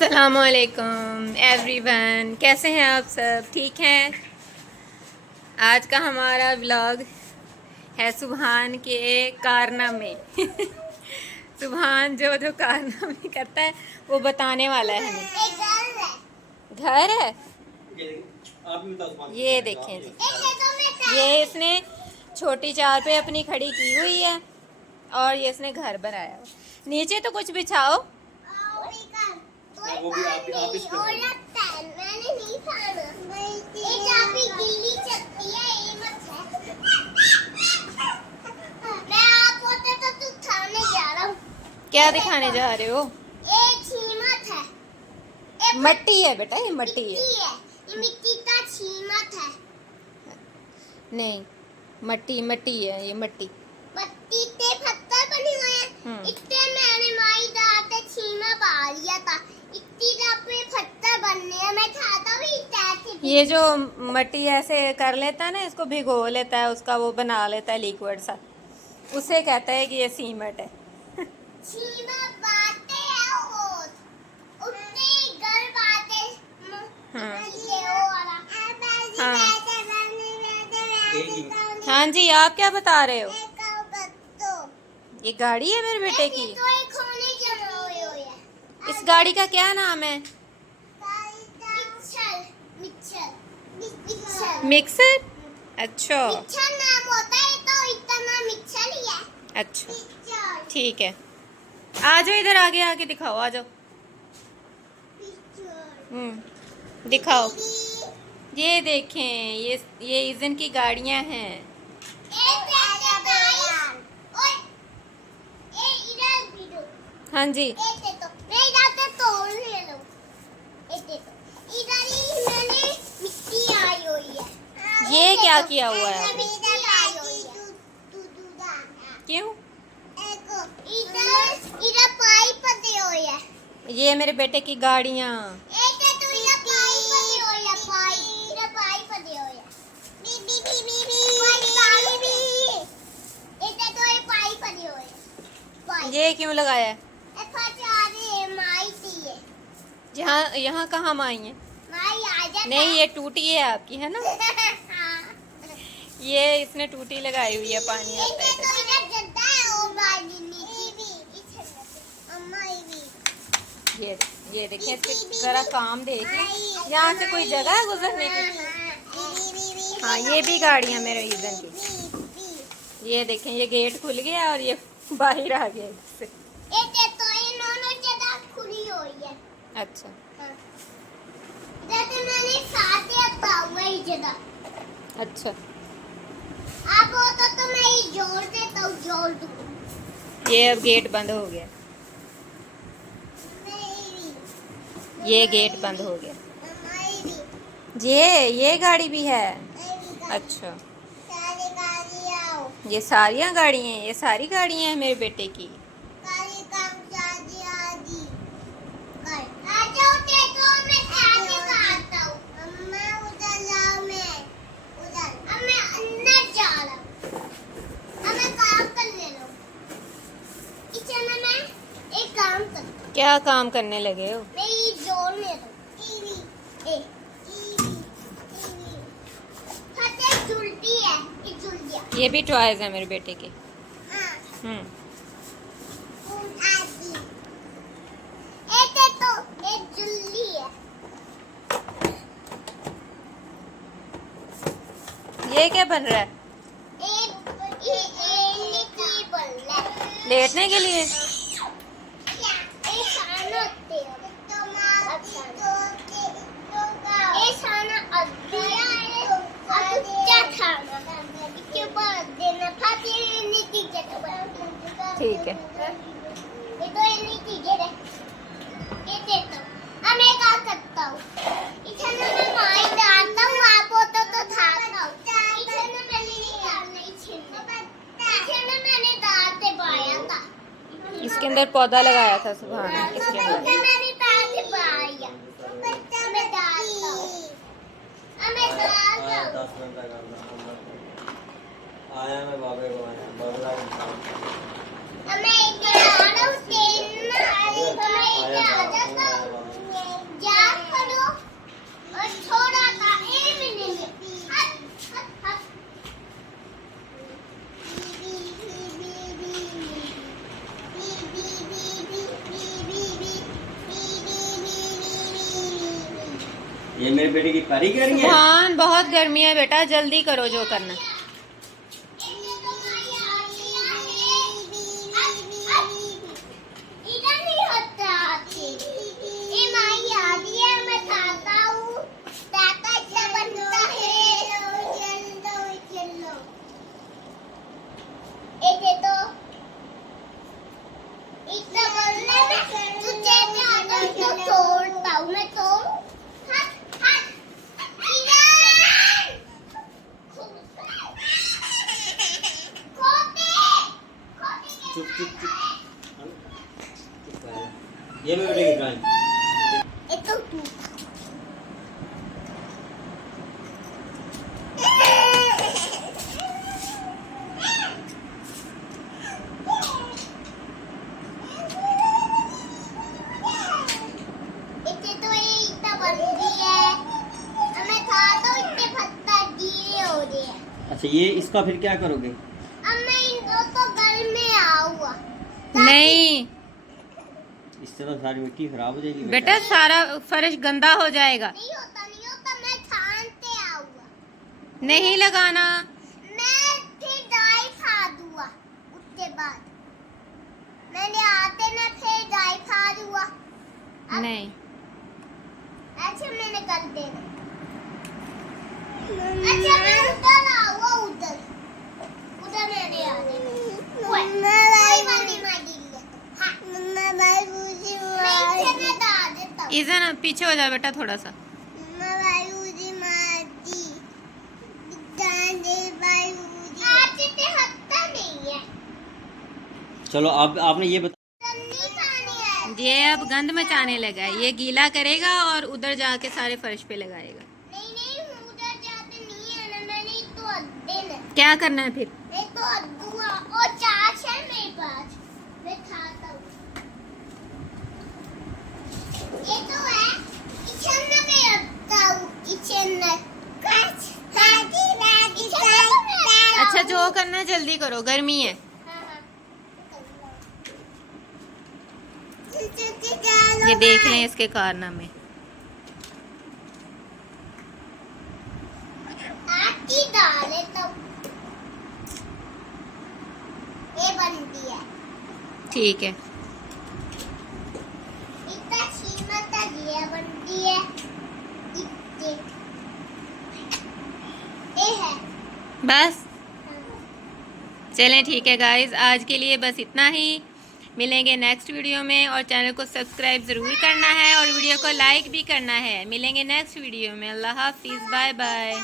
अस्सलामुअलैकुम एवरीवन, कैसे हैं आप सब? ठीक हैं। आज का हमारा व्लॉग है सुबहान के कारनामे। सुबहान जो जो कारनामे करता है वो बताने वाला है हमें। घर है ये देखें जी, ये इसने छोटी चार पे अपनी खड़ी की हुई है और ये इसने घर बनाया। नीचे तो कुछ बिछाओ। वो भी आप मैंने नहीं खाना। ये चाबी गीली चलती है, ये मत है। मैं आप होते तो तू खाने जा रहा हूँ। क्या दिखाने जा रहे हो? ये छीमत है, मट्टी है बेटा, ये मट्टी है। ये मिट्टी का छीमत है। नहीं, मट्टी मट्टी है, ये मट्टी। मट्टी के पत्थर बने हुए हैं। इतने मैंने माई दाते छीमा पा लिया था। इतनी पे पत्थर बनने हैं, मैं खाता भी कैसे। ये जो मट्टी ऐसे कर लेता है ना, इसको भिगो लेता है, उसका वो बना लेता है लिक्विड सा, उसे कहता है कि ये सीमेंट है। छीमा बातें हैं वो, उतने घर बातें। हाँ जी, आप क्या बता रहे हो? ये गाड़ी है मेरे बेटे की। इस गाड़ी का क्या नाम है? मिक्सर। अच्छा नाम होता है, तो इतना मिक्सर ही है। अच्छा ठीक है, आ जाओ इधर, आगे आके दिखाओ, आ जाओ। दिखाओ। ये देखें, ये ईजन की गाड़ियां हैं। हाँ जी, ये क्या किया हुआ है? क्यों? इधर पाइप पते हुए है। ये मेरे बेटे की गाड़ियाँ। ये क्यों लगाया है? यहाँ यहाँ कहाँ माई है? नहीं, ये टूटी है आपकी, है ना? ये इसने टूटी लगाई हुई है, पानी आता है। ये देखिए, इसके जरा काम देखें। यहाँ से कोई जगह है गुजरने की? हाँ, ये भी गाड़ियाँ मेरे ईजन की। ये देखें, ये गेट खुल गया और ये बाहर आ गया इससे। खुली हुई है। अच्छा मैंने जगह। अच्छा, आप होता तो मैं ये जोड़ देता हूँ, जोड़ दूँ। ये अब गेट बंद हो गया। ये गेट बंद हो गया। ये गाड़ी भी है। अच्छा, ये सारियां गाड़ियाँ हैं, ये सारी गाड़ियाँ हैं मेरे बेटे की। क्या काम करने लगे हो? ये भी टॉयज है मेरे बेटे के। ये क्या बन रहा है? लेटने के लिए। ठीक है, ये तो इतनी चीजें है। ये देखो, अब मैं क्या करता हूँ, इधर मैं माई डालता हूँ, आप होता तो धारता हूँ। इधर मैंने नहीं डालना, इधर मैंने डालते पाया था। इसके अंदर पौधा लगाया था सुबह, इसके अंदर मैंने डालते पाया। मैं डालता हूँ, मैं डालता हूँ। आया मैं बाबे को आया बगला मैं एक बार आ रहा हूँ, तेल ना, मैं एक बार आ जाता हूँ। ये मेरे बेटे की कारीगरी है। सुभान बहुत गर्मी है बेटा, जल्दी करो जो करना। इधर नहीं होता ये माई आ रही है, मैं खाता हूँ। ताता इतना बनता है। एक है तो इतना बनने में तुझे क्या आता है? तो तोड़ता हूँ मैं, तोड़ूं? हट हट इधर खोते खोते चुप चुप चुप। चुप है। ये मेरे बेटे की ड्राइंग। एक तो तू इतने तो ये इतना बनती है, मैं खाता हूँ, इतने पत्थर दिए हो रहे हैं। अच्छा ये इसका फिर क्या करोगे? अब मैं इन दो तो घर में आऊंगा। नहीं इससे तो सारी मिट्टी खराब हो जाएगी बेटा, सारा फर्श गंदा हो जाएगा। नहीं होता, मैं छानते आऊंगा। नहीं लगाना। मैं फिर डाई खा दूंगा, उसके बाद मैंने आते ना फिर डाई खा दूंगा। नहीं अच्छा मैंने कर देना। अच्छा मैं उधर आऊंगा, उधर उधर मैंने आ देना। कोई बात नहीं, मैं गिर गया। हाँ मैं इसे ना डाल देता हूँ। इधर पीछे हो जा बेटा थोड़ा सा। आज इतने हत्ता नहीं है। चलो आपने ये बता। नहीं खानी है। ये अब गंद मचाने लगा है, ये गीला करेगा और उधर जाके सारे फर्श पे लगाएगा। नहीं उधर जाते नहीं है ना, मैंने तो अड्डे ने। क्या करना है फिर? मैं तो अद्दुआ और चाच है मेरे पास, मैं खाता हूँ। ये तो है किचन में मैं रखता हूँ, किचन में। अच्छा जो करना है जल्दी करो, गर्मी है। ये देख लें इसके कारनामे। आटी डाले तो ये बनती है। ठीक है। इतना कीमत ये बनती है। इतने ये है। बस चलें, ठीक है गाइज, आज के लिए बस इतना ही। मिलेंगे नेक्स्ट वीडियो में, और चैनल को सब्सक्राइब ज़रूर करना है और वीडियो को लाइक भी करना है। मिलेंगे नेक्स्ट वीडियो में। अल्लाह हाफिज़, बाय बाय।